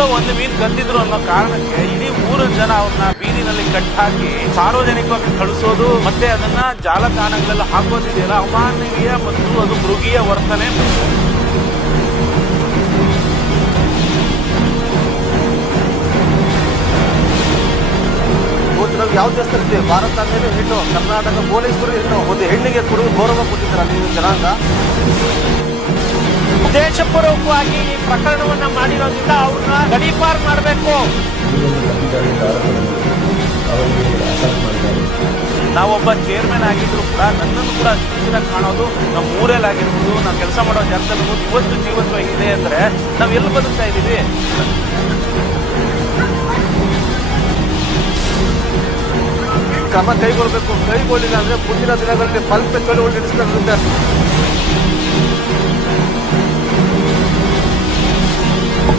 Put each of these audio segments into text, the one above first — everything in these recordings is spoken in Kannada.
ಎಲ್ಲೋ ಒಂದು ಮೀನು ಕದ್ದಿದ್ರು ಅನ್ನೋ ಕಾರಣಕ್ಕೆ ಇಡೀ ಊರಿನ ಜನ ಅವ್ರನ್ನ ಬೀದಿನಲ್ಲಿ ಕಟ್ಟಾಕಿ ಸಾರ್ವಜನಿಕವಾಗಿ ಕಳಿಸೋದು ಮತ್ತೆ ಅದನ್ನ ಜಾಲತಾಣಗಳೆಲ್ಲ ಹಾಕೋದಿದೆಯಲ್ಲ ಅಮಾನವೀಯ ಮತ್ತು ಅದು ಮೃಗೀಯ ವರ್ತನೆ. ನಾವು ಯಾವ ದೇಶದಲ್ಲಿ ಭಾರತ ಮೇಲೆ ಹೆಣ್ಣು, ಕರ್ನಾಟಕ ಪೊಲೀಸರು ಹೆಣ್ಣು, ಒಂದು ಹೆಣ್ಣಿಗೆ ಗೌರವ ಕೊಟ್ಟಿದ್ದಾರೆ ಅಲ್ಲಿ ಜನಾಂಗ. ಉದ್ದೇಶಪೂರ್ವಕವಾಗಿ ಈ ಪ್ರಕರಣವನ್ನ ಮಾಡಿರೋದ್ರಿಂದ ಅವ್ರನ್ನ ಗಡೀಪಾರ್ ಮಾಡಬೇಕು. ನಾವೊಬ್ಬ ಚೇರ್ಮನ್ ಆಗಿದ್ರು ಕೂಡ ನನ್ನನ್ನು ಕೂಡ ಅಷ್ಟು ಕಾಣೋದು ನಮ್ಮ ಊರಲ್ಲಾಗಿರ್ಬೋದು, ನಾವು ಕೆಲಸ ಮಾಡೋ ಜಾಗದಲ್ಲಿ ಇವತ್ತು ಜೀವಂತವಾಗಿದೆ ಅಂದ್ರೆ ನಾವ್ ಎಲ್ಲಿ ಬದುಕ್ತಾ ಇದ್ದೀವಿ? ಕ್ರಮ ಕೈಗೊಳ್ಳಬೇಕು. ಕೈಗೊಳ್ಳಿಲ್ಲ ಅಂದ್ರೆ ಮುಂದಿನ ದಿನಗಳಲ್ಲಿ ಸ್ವಲ್ಪ ಚಳುವಳಿ ನಡೆಸಿದ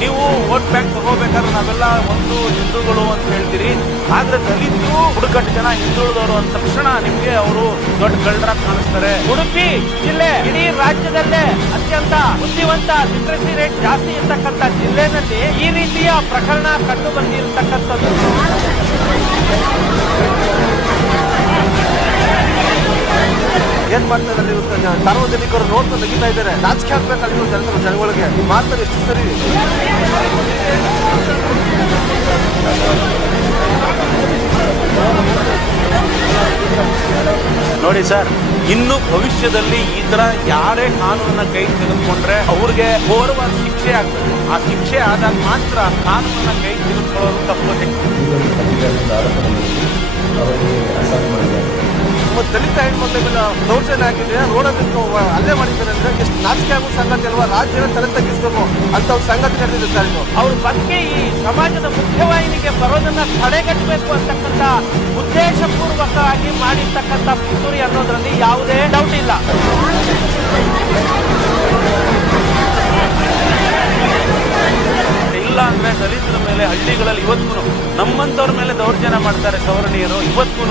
ನೀವು ವೋಟ್ ಬ್ಯಾಂಕ್ ತಗೋಬೇಕಾದ್ರೆ ನಾವೆಲ್ಲ ಒಂದು ಹಿಂದೂಗಳು ಅಂತ ಹೇಳ್ತೀರಿ, ಆದ್ರೆ ದಲಿತರು ಬುಡಕಟ್ಟು ಜನ ಹಿಂದುಳಿದವರು ಅಂದ ತಕ್ಷಣ ನಿಮ್ಗೆ ಅವರು ದೊಡ್ಡ ಕಳ್ಳರಾಗಿ ಕಾಣಿಸ್ತಾರೆ. ಉಡುಪಿ ಜಿಲ್ಲೆ ಇಡೀ ರಾಜ್ಯದಲ್ಲೇ ಅತ್ಯಂತ ಬುದ್ಧಿವಂತ ಲಿಟ್ರಸಿ ರೇಟ್ ಜಾಸ್ತಿ ಇರ್ತಕ್ಕಂಥ ಜಿಲ್ಲೆನಲ್ಲಿ ಈ ರೀತಿಯ ಪ್ರಕರಣ ಕಂಡು ಬಂದಿರತಕ್ಕಂಥದ್ದು. ಏನ್ ಮಾಡ್ತಾ ಇದ್ದಾರೆ? ಸಾರ್ವಜನಿಕರು ನೋಡ್ತಾ ತೆಗಿತಾ ಇದ್ದಾರೆ. ರಾಜಕೀಯ ಆಗ್ಬೇಕಲ್ಲಿ ಜನಗಳಿಗೆ ಈ ಮಾತಾಡಿ ಎಷ್ಟು ಸರಿ? ನೋಡಿ ಸರ್, ಇನ್ನು ಭವಿಷ್ಯದಲ್ಲಿ ಈ ತರ ಯಾರೇ ಕಾನೂನನ್ನ ಕೈ ತೆಗೆದುಕೊಂಡ್ರೆ ಅವ್ರಿಗೆ ಘೋರವಾದ ಶಿಕ್ಷೆ ಆಗ್ತದೆ. ಆ ಶಿಕ್ಷೆ ಆದಾಗ ಮಾತ್ರ ಕಾನೂನನ್ನ ಕೈ ತೆಗೆದುಕೊಳ್ಳೋದು ತಪ್ಪದೆ. ದಲಿತ ಹೆಣ್ಮಕ್ಳ ಮೇಲೆ ದೌರ್ಜನ್ಯ ಆಗಿದೆ, ರೋಡಲ್ಲಿ ಅಲ್ಲೇ ಮಾಡಿದ್ದಾರೆ ಅಂದ್ರೆ ಎಷ್ಟು ನಾಚಿಕೆ ಆಗೋ ಸಂಗತಿ ಅಲ್ವಾ? ರಾಜ್ಯನ ತಲೆ ತಗ್ಗಿಸ್ಬೇಕು ಅಂತ ಒಂದು ಸಂಗತಿ ನಡೆದಿದೆ ಸರ್. ಇದು ಅವ್ರ ಬಗ್ಗೆ ಈ ಸಮಾಜದ ಮುಖ್ಯವಾಹಿನಿಗೆ ಬರೋದನ್ನ ತಡೆಗಟ್ಟಬೇಕು ಅಂತಕ್ಕಂಥ ಉದ್ದೇಶಪೂರ್ವಕವಾಗಿ ಮಾಡಿರ್ತಕ್ಕಂಥ ಪಿತೂರಿ ಅನ್ನೋದ್ರಲ್ಲಿ ಯಾವುದೇ ಡೌಟ್ ಇಲ್ಲ. ಇಲ್ಲ ಅಂದ್ರೆ ದಲಿತರ ಮೇಲೆ ಹಳ್ಳಿಗಳಲ್ಲಿ ಇವತ್ತು ನಮ್ಮಂತವ್ರ ಮೇಲೆ ದೌರ್ಜನ್ಯ ಮಾಡ್ತಾರೆ ಸವರ್ಣೀಯರು ಇವತ್ತು.